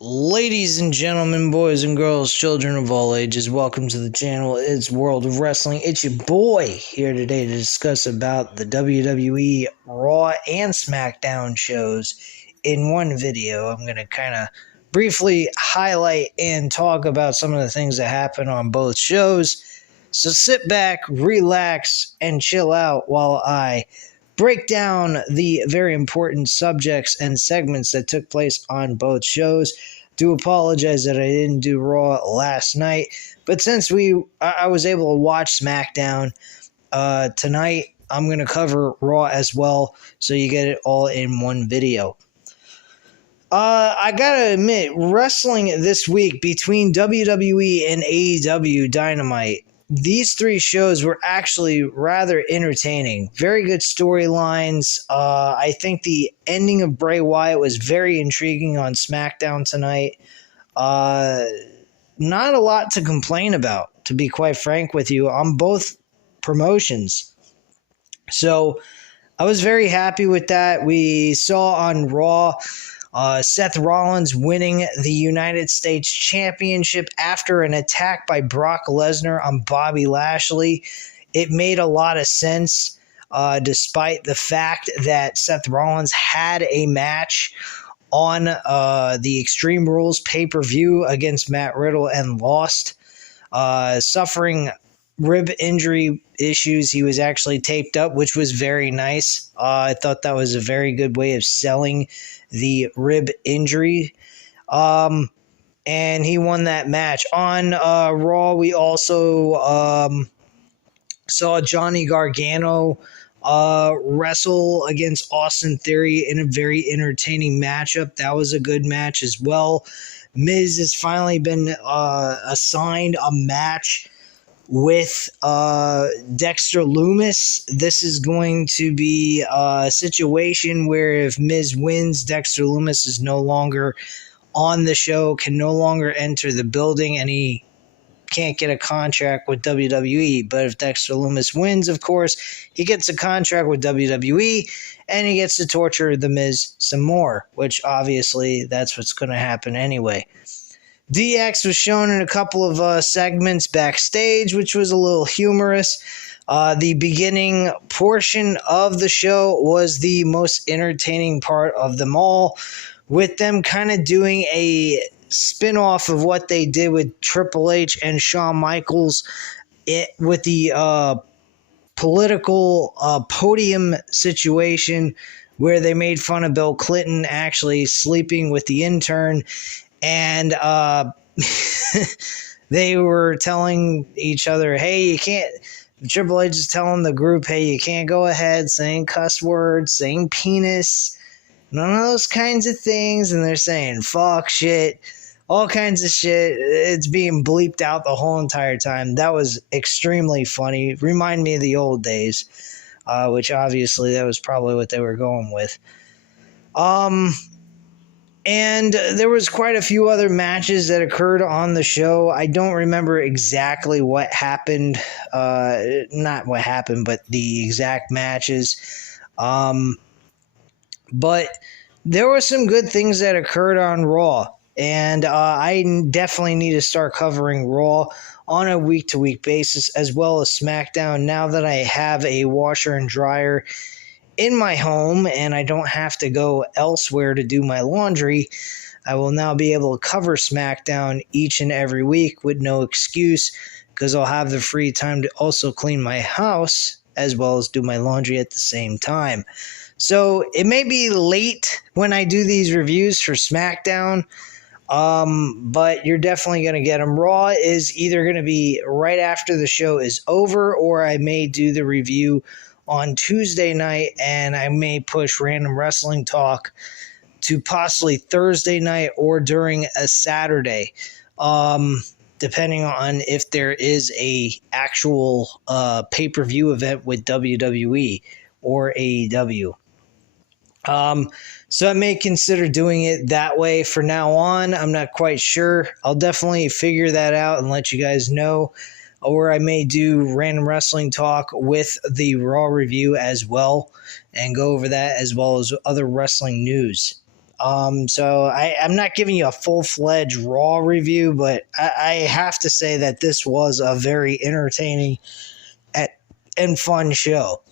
Ladies and gentlemen, boys and girls, children of all ages, welcome to the channel. It's World of Wrestling. It's your boy here today to discuss about the WWE Raw and Smackdown shows in one video. I'm going to kind of briefly highlight and talk about some of the things that happen on both shows. So sit back, relax, and chill out while I break down the very important subjects and segments that took place on both shows. Do apologize that I didn't do Raw last night, but since I was able to watch SmackDown tonight, I'm going to cover Raw as well, so you get it all in one video. I gotta admit, wrestling this week between WWE and AEW Dynamite, these three shows were actually rather entertaining. Very good storylines. I think the ending of Bray Wyatt was very intriguing on SmackDown tonight. Not a lot to complain about, to be quite frank with you, on both promotions. So I was very happy with that. We saw on Raw Seth Rollins winning the United States Championship after an attack by Brock Lesnar on Bobby Lashley. It made a lot of sense, despite the fact that Seth Rollins had a match on the Extreme Rules pay-per-view against Matt Riddle and lost, suffering rib injury issues. He was actually taped up, which was very nice. I thought that was a very good way of selling the rib injury. And he won that match. On Raw, we also saw Johnny Gargano wrestle against Austin Theory in a very entertaining matchup. That was a good match as well. Miz has finally been assigned a match with Dexter Lumis. This is going to be a situation where if Miz wins, Dexter Lumis is no longer on the show, can no longer enter the building, and he can't get a contract with WWE. But if Dexter Lumis wins, of course, he gets a contract with WWE, and he gets to torture The Miz some more, which obviously that's what's going to happen anyway. DX was shown in a couple of segments backstage, which was a little humorous. The beginning portion of the show was the most entertaining part of them all, with them kind of doing a spin-off of what they did with Triple H and Shawn Michaels with the political podium situation where they made fun of Bill Clinton actually sleeping with the intern. And they were telling each other, hey, you can't, Triple H is telling the group, hey, you can't go ahead saying cuss words, saying penis, none of those kinds of things. And they're saying fuck, shit, all kinds of shit. It's being bleeped out the whole entire time. That was extremely funny. Remind me of the old days, which obviously that was probably what they were going with. And there was quite a few other matches that occurred on the show. I don't remember exactly what happened. Not what happened, but the exact matches. But there were some good things that occurred on Raw. And I definitely need to start covering Raw on a week-to-week basis, as well as SmackDown, now that I have a washer and dryer in my home and I don't have to go elsewhere to do my laundry. I will now be able to cover SmackDown each and every week with no excuse, because I'll have the free time to also clean my house as well as do my laundry at the same time. So it may be late when I do these reviews for SmackDown, but you're definitely going to get them. Raw is either going to be right after the show is over, or I may do the review on Tuesday night, and I may push Random Wrestling Talk to possibly Thursday night or during a Saturday, depending on if there is a actual pay-per-view event with WWE or AEW. So I may consider doing it that way for now on. I'm not quite sure. I'll definitely figure that out and let you guys know. Or I may do Random Wrestling Talk with the Raw review as well and go over that, as well as other wrestling news. So I'm not giving you a full-fledged Raw review, but I have to say that this was a very entertaining and fun show.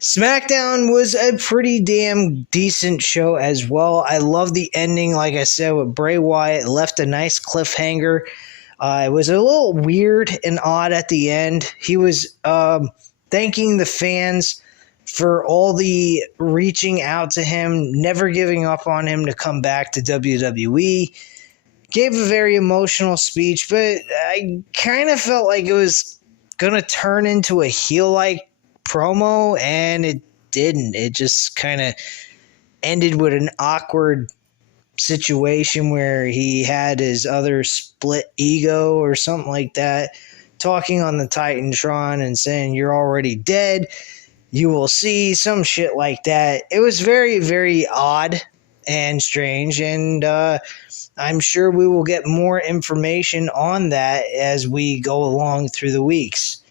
SmackDown was a pretty damn decent show as well. I love the ending, like I said, with Bray Wyatt. It left a nice cliffhanger. It was a little weird and odd at the end. He was thanking the fans for all the reaching out to him, never giving up on him to come back to WWE. Gave a very emotional speech, but I kind of felt like it was going to turn into a heel-like promo, and it didn't. It just kind of ended with an awkward situation where he had his other split ego or something like that, talking on the Titantron and saying, "You're already dead. You will see," some shit like that. It was very, very odd and strange, and I'm sure we will get more information on that as we go along through the weeks.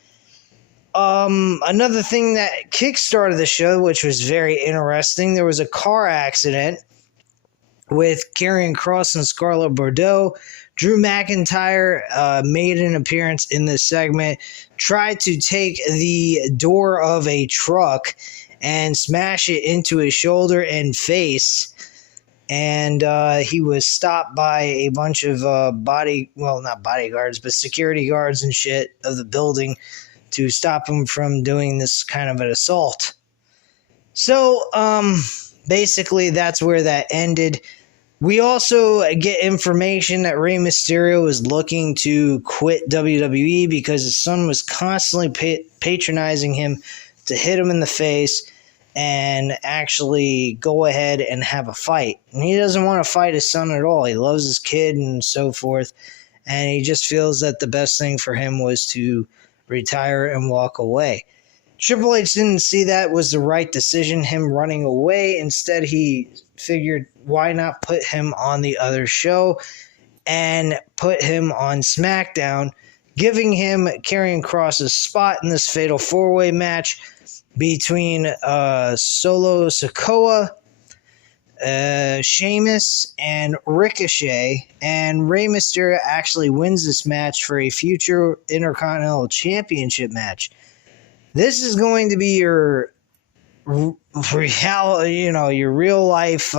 Another thing that kickstarted the show, which was very interesting, there was a car accident with Karrion Kross and Scarlett Bordeaux. Drew McIntyre made an appearance in this segment, tried to take the door of a truck and smash it into his shoulder and face, and he was stopped by a bunch of not bodyguards, but security guards and shit of the building to stop him from doing this kind of an assault. So, basically, that's where that ended. We also get information that Rey Mysterio is looking to quit WWE because his son was constantly patronizing him to hit him in the face and actually go ahead and have a fight. And he doesn't want to fight his son at all. He loves his kid and so forth, and he just feels that the best thing for him was to retire and walk away. Triple H didn't see that was the right decision, him running away. Instead, he figured, why not put him on the other show and put him on SmackDown, giving him Karrion Kross's spot in this fatal four-way match between Solo Sikoa, Sheamus, and Ricochet, and Rey Mysterio actually wins this match for a future Intercontinental Championship match. This is going to be your real life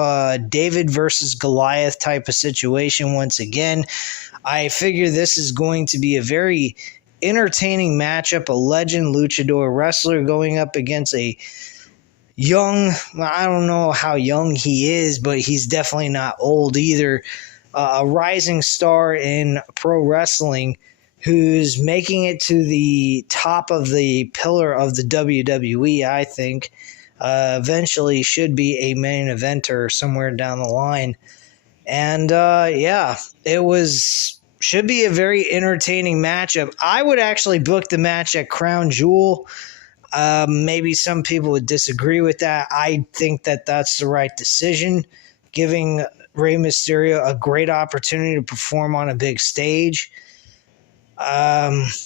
David versus Goliath type of situation once again. I figure this is going to be a very entertaining matchup, a legend luchador wrestler going up against a young, I don't know how young he is, but he's definitely not old either, a rising star in pro wrestling who's making it to the top of the pillar of the WWE, I think. Eventually should be a main eventer somewhere down the line. And should be a very entertaining matchup. I would actually book the match at Crown Jewel. Maybe some people would disagree with that. I think that that's the right decision, giving Rey Mysterio a great opportunity to perform on a big stage.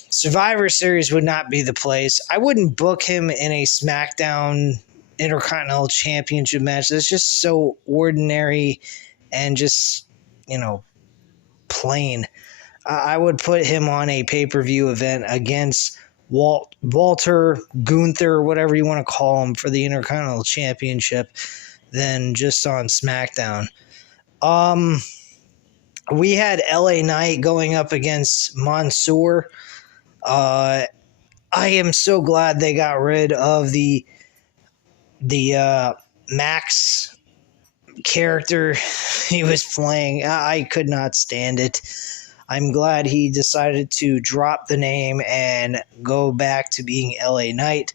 Survivor Series would not be the place. I wouldn't book him in a SmackDown Intercontinental Championship match. That's just so ordinary and just, plain. I would put him on a pay-per-view event against Walter, Gunther, whatever you want to call him, for the Intercontinental Championship than just on SmackDown. We had LA Knight going up against Mansoor. I am so glad they got rid of the Max character he was playing. I could not stand it. I'm glad he decided to drop the name and go back to being LA Knight.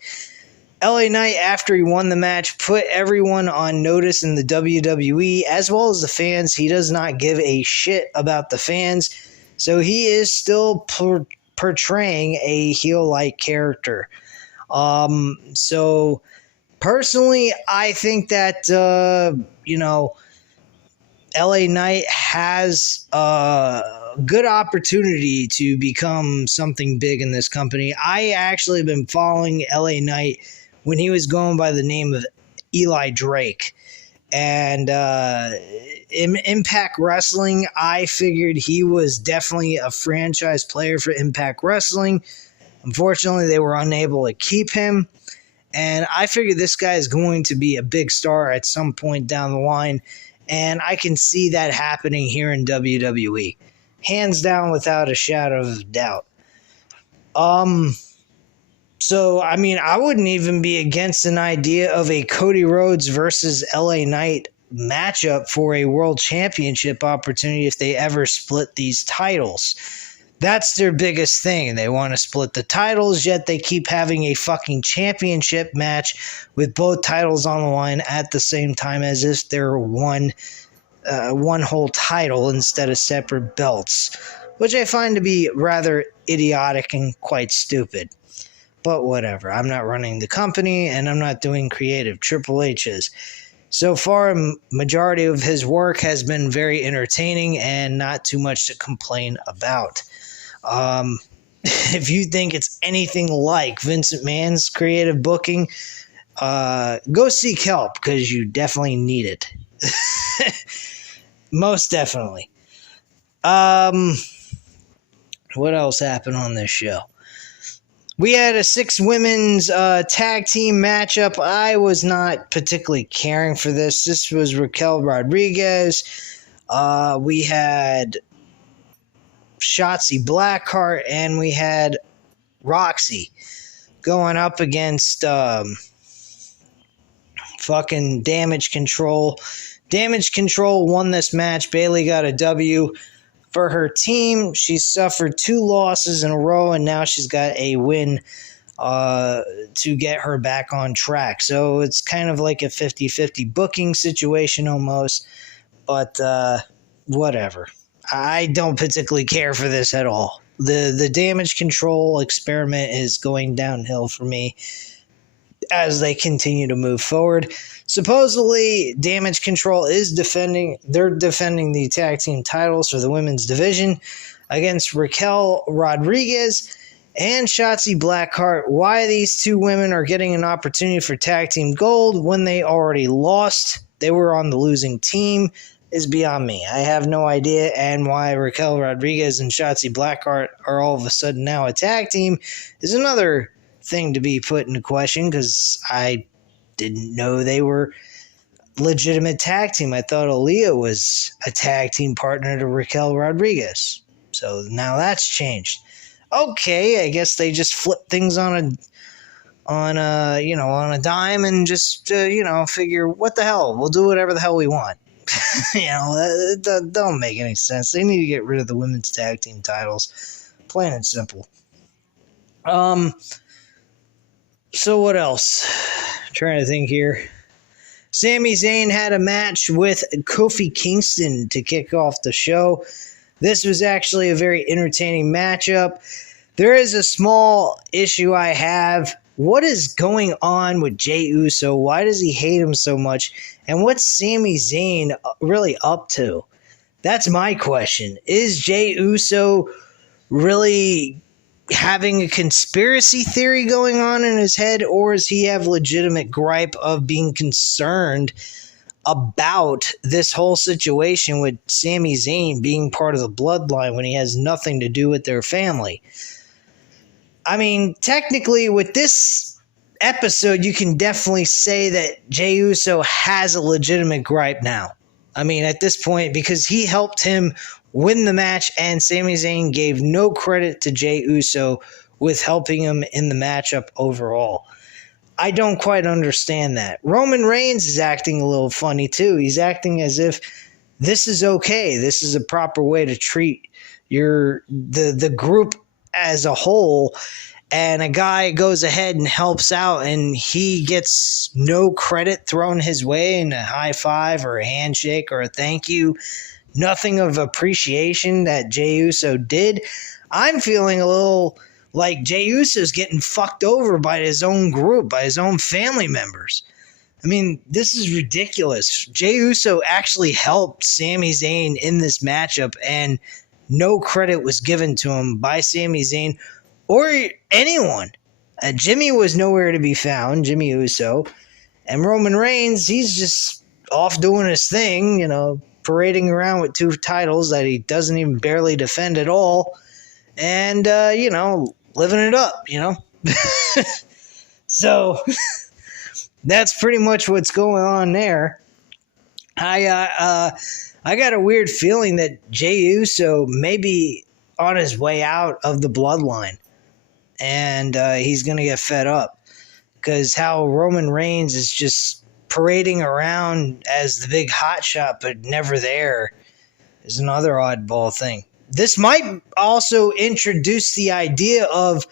LA Knight, after he won the match, put everyone on notice in the WWE, as well as the fans. He does not give a shit about the fans, so he is still portraying a heel-like character. So, personally, I think that, LA Knight has a good opportunity to become something big in this company. I actually have been following LA Knight when he was going by the name of Eli Drake. And in Impact Wrestling, I figured he was definitely a franchise player for Impact Wrestling. Unfortunately, they were unable to keep him. And I figured this guy is going to be a big star at some point down the line. And I can see that happening here in WWE. Hands down, without a shadow of doubt. So, I mean, I wouldn't even be against an idea of a Cody Rhodes versus LA Knight matchup for a world championship opportunity if they ever split these titles. That's their biggest thing. They want to split the titles, yet they keep having a fucking championship match with both titles on the line at the same time as if they're one whole title instead of separate belts, which I find to be rather idiotic and quite stupid. But whatever, I'm not running the company and I'm not doing creative. Triple H is. So far, a majority of his work has been very entertaining and not too much to complain about. If you think it's anything like Vincent Mann's creative booking, go seek help because you definitely need it. Most definitely. What else happened on this show? We had a 6 women's tag team matchup. I was not particularly caring for this. This was Raquel Rodriguez. We had Shotzi Blackheart, and we had Roxy going up against fucking Damage Control. Damage Control won this match. Bayley got a W. For her team, she suffered 2 losses in a row, and now she's got a win to get her back on track. So it's kind of like a 50-50 booking situation almost, but whatever. I don't particularly care for this at all. The Damage Control experiment is going downhill for me as they continue to move forward. Supposedly, Damage Control is defending the tag team titles for the women's division against Raquel Rodriguez and Shotzi Blackheart. Why these 2 women are getting an opportunity for tag team gold when they already lost, they were on the losing team, is beyond me. I have no idea, and why Raquel Rodriguez and Shotzi Blackheart are all of a sudden now a tag team is another thing to be put into question, because I didn't know they were legitimate tag team. I thought Aaliyah was a tag team partner to Raquel Rodriguez. So now that's changed. Okay, I guess they just flip things on a dime and just figure, what the hell, we'll do whatever the hell we want. That don't make any sense. They need to get rid of the women's tag team titles, plain and simple. So what else? Trying to think here. Sami Zayn had a match with Kofi Kingston to kick off the show. This was actually a very entertaining matchup. There is a small issue I have. What is going on with Jey Uso? Why does he hate him so much? And what's Sami Zayn really up to? That's my question. Is Jey Uso really having a conspiracy theory going on in his head, or does he have legitimate gripe of being concerned about this whole situation with Sami Zayn being part of the bloodline when he has nothing to do with their family? I mean, technically with this episode, you can definitely say that Jey Uso has a legitimate gripe now. I mean, at this point, because he helped him win the match, and Sami Zayn gave no credit to Jey Uso with helping him in the matchup overall. I don't quite understand that. Roman Reigns is acting a little funny too. He's acting as if this is okay. This is a proper way to treat the group as a whole, and a guy goes ahead and helps out and he gets no credit thrown his way in a high five or a handshake or a thank you. Nothing of appreciation that Jey Uso did. I'm feeling a little like Jey Uso's getting fucked over by his own group, by his own family members. I mean, this is ridiculous. Jey Uso actually helped Sami Zayn in this matchup, and no credit was given to him by Sami Zayn or anyone. Jimmy was nowhere to be found, Jimmy Uso. And Roman Reigns, he's just off doing his thing, parading around with 2 titles that he doesn't even barely defend at all, and, living it up, So that's pretty much what's going on there. I got a weird feeling that Jey Uso may be on his way out of the bloodline, and he's going to get fed up because how Roman Reigns is just parading around as the big hotshot but never there is another oddball thing. This might also introduce the idea of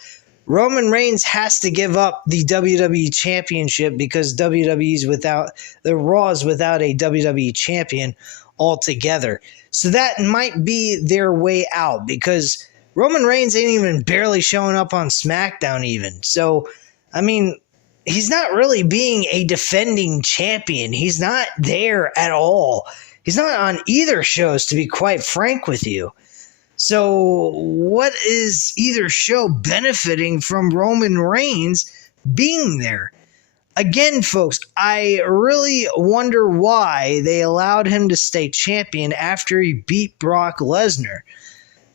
Roman Reigns has to give up the WWE Championship because WWE's without the Raw's without a WWE champion altogether. So that might be their way out because Roman Reigns ain't even barely showing up on Smackdown even. So, I mean, he's not really being a defending champion. He's not there at all. He's not on either shows, to be quite frank with you. So what is either show benefiting from Roman Reigns being there? Again, folks, I really wonder why they allowed him to stay champion after he beat Brock Lesnar.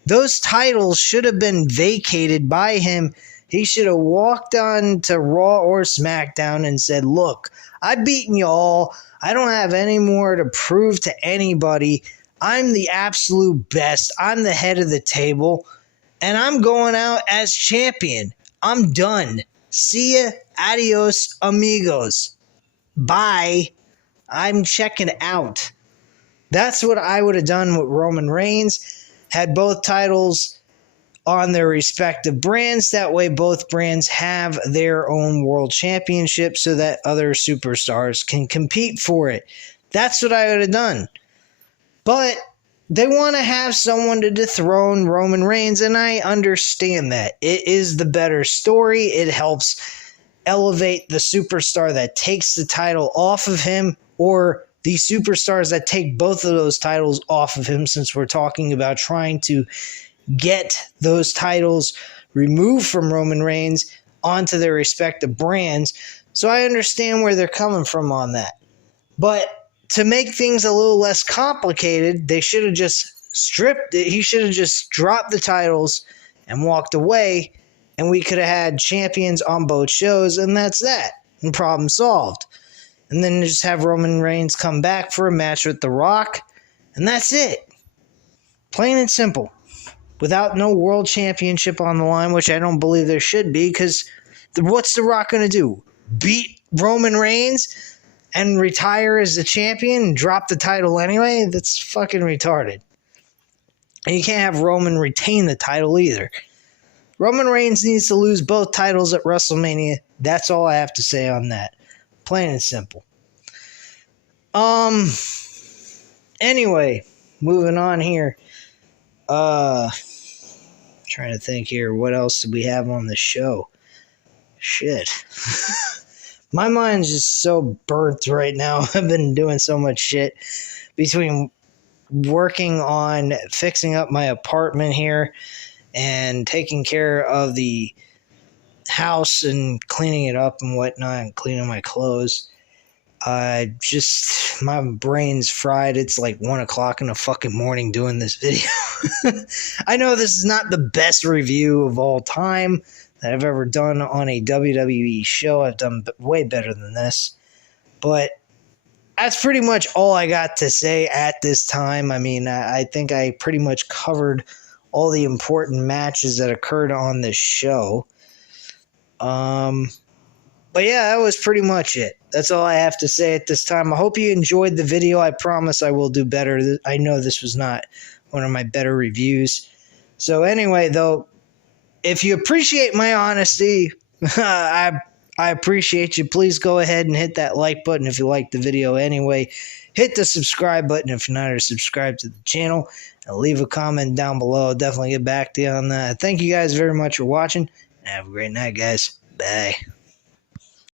Those titles should have been vacated by him. He should have walked on to Raw or SmackDown and said, look, I've beaten you all. I don't have any more to prove to anybody. I'm the absolute best. I'm the head of the table. And I'm going out as champion. I'm done. See ya. Adios, amigos. Bye. I'm checking out. That's what I would have done with Roman Reigns. Had both titles on their respective brands. That way both brands have their own world championship so that other superstars can compete for it. That's what I would have done. But they want to have someone to dethrone Roman Reigns, and I understand that. It is the better story. It helps elevate the superstar that takes the title off of him, or the superstars that take both of those titles off of him, since we're talking about trying to get those titles removed from Roman Reigns onto their respective brands. So I understand where they're coming from on that. But to make things a little less complicated, they should have just stripped it. He should have just dropped the titles and walked away, and we could have had champions on both shows, and that's that. And problem solved. And then just have Roman Reigns come back for a match with The Rock, and that's it. Plain and simple. Without no world championship on the line, which I don't believe there should be, because what's The Rock going to do? Beat Roman Reigns and retire as the champion and drop the title anyway? That's fucking retarded. And you can't have Roman retain the title either. Roman Reigns needs to lose both titles at WrestleMania. That's all I have to say on that. Plain and simple. Anyway, moving on here. Trying to think here. What else did we have on the show? Shit. My mind's just so burnt right now. I've been doing so much shit between working on fixing up my apartment here and taking care of the house and cleaning it up and whatnot and cleaning my clothes. My brain's fried. It's like 1 o'clock in the fucking morning doing this video. I know this is not the best review of all time that I've ever done on a WWE show. I've done way better than this. But that's pretty much all I got to say at this time. I mean, I think I pretty much covered all the important matches that occurred on this show. But yeah, that was pretty much it. That's all I have to say at this time. I hope you enjoyed the video. I promise I will do better. I know this was not one of my better reviews. So anyway, though, if you appreciate my honesty, I appreciate you. Please go ahead and hit that like button if you liked the video anyway. Hit the subscribe button if you're not already subscribed to the channel. And leave a comment down below. I'll definitely get back to you on that. Thank you guys very much for watching. And have a great night, guys. Bye.